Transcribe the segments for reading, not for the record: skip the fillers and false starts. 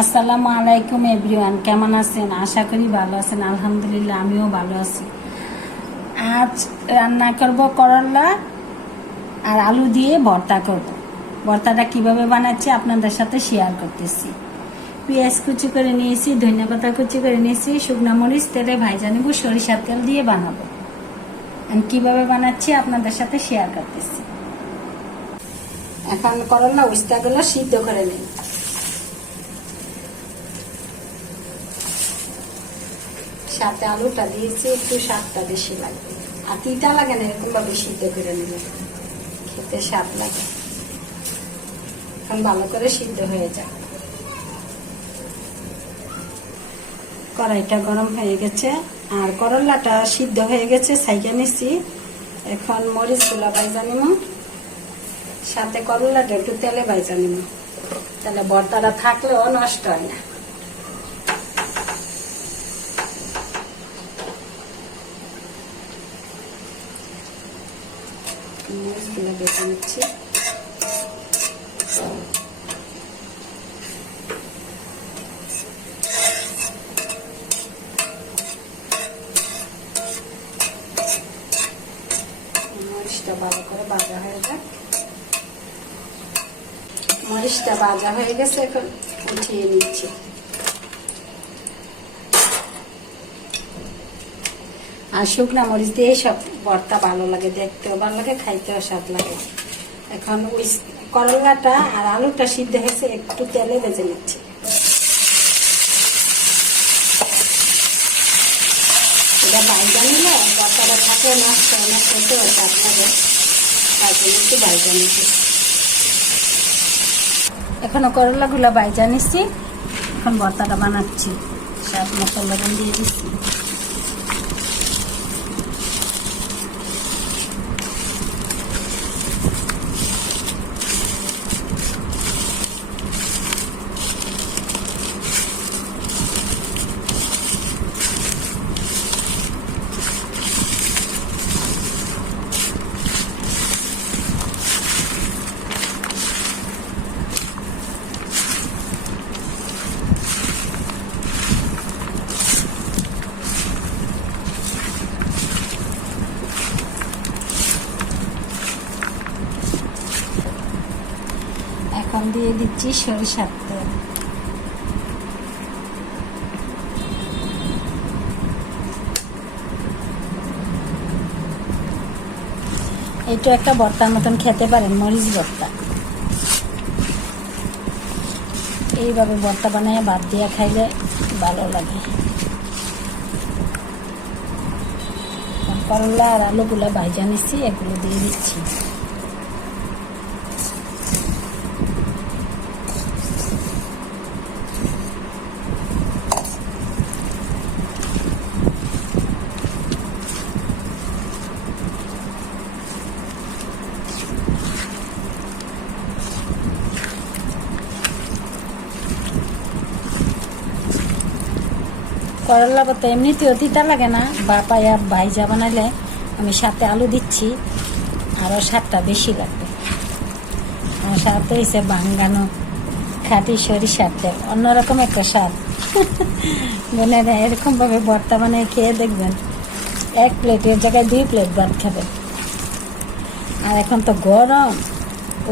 আসসালামু আলাইকুম এভরিওয়ান, কেমন আছেন? আশা করি ভালো আছেন। আলহামদুলিল্লাহ আমিও ভালো আছি। আজ রান্না করব করলা আর আলু দিয়ে ভর্তা করব। ভর্তাটা কিভাবে বানাচ্ছি আপনাদের সাথে শেয়ার করতেছি। পেঁয়াজ কুচি করে নিয়েছি, ধনিয়া পাতা কুচি করে নিয়েছি, শুকনা মরিচ তেলে ভাজা নেব, সরিষার তেল দিয়ে বানাবো। কিভাবে বানাচ্ছি আপনাদের সাথে শেয়ার করতেছি। এখন করলা উস্তাগুলো সিদ্ধ করে নিই। সাথে আলুটা দিয়েছি, একটু স্বাদটা বেশি লাগবে, আর তিতা লাগে না, এরকম ভাবে সিদ্ধ করে নিলে খেতে স্বাদ লাগে। এখন ভালো করে সিদ্ধ হয়ে যায়। কড়াইটা গরম হয়ে গেছে আর করলাটা সিদ্ধ হয়ে গেছে, ছাইকা নিচ্ছি। এখন মরিচ গুলা ভাজা নিব, সাথে করলাটা একটু তেলে ভাজা নিব, তাহলে ভর্তাটা থাকলেও নষ্ট হয় না। মরিচগুলো বেছে নিচ্ছি। মরিচটা ভালো করে ভাজা হয়ে যাক। মরিচটা ভাজা হয়ে গেছে, এখন উঠিয়ে নিচ্ছি। আর শুকনা মরিচ দিয়ে সব ভর্তা ভালো লাগে, দেখতেও ভালো লাগে, খাইতেও স্বাদ লাগে। এখন ওই করলাটা আর আলুটা সিদ্ধ হয়েছে, একটু তেলে ভেজে নিচ্ছি। এটা ভাজা নিলে ভর্তাটা থাকে নষ্ট হয় না, খেতেও স্বাদ লাগে, তার জন্য একটু ভাজা নিচ্ছি। এখনো করলাগুলো ভাজা নিচ্ছি, এখন ভর্তাটা বানাচ্ছি। স্বাদ মতো লবণ দিয়ে দিচ্ছি। এখন দিয়ে দিচ্ছি সরিষার তেল। এটা একটা ভর্তার মতন খেতে পারেন, মরিচ ভর্তা। এইভাবে ভর্তা বানিয়ে ভাত দিয়ে খাইলে ভালো লাগে। করলা আর আলুগুলো ভাজা নিচ্ছি, এগুলো দিয়ে দিচ্ছি। করলা পাতা এমনিতেও তিতা লাগে না, বা পায়া ভাইজা বানাইলে আমি সাথে আলু দিচ্ছি, আরও স্বাদটা বেশি লাগবে। আর সাথে হয়েছে ভাঙ্গানো খাঁটি সরিষার তেল, অন্যরকম একটা স্বাদ। বোনেরা এরকমভাবে ভর্তা বানিয়ে খেয়ে দেখবেন, এক প্লেটের জায়গায় 2 প্লেট ভাত খাবেন। আর এখন তো গরম,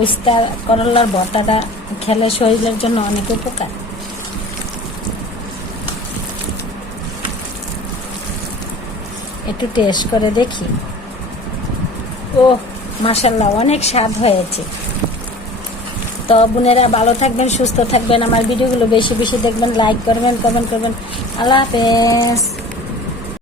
উস্তা করলার ভর্তাটা খেলে শরীরের জন্য অনেক উপকার। একটু টেস্ট করে দেখি। ও মাশাআল্লাহ, অনেক স্বাদ হয়েছে। তো বোনেরা ভালো থাকবেন, সুস্থ থাকবেন, আমার ভিডিওগুলো বেশি বেশি দেখবেন, লাইক করবেন, কমেন্ট করবেন। আল্লাহ হাফেজ।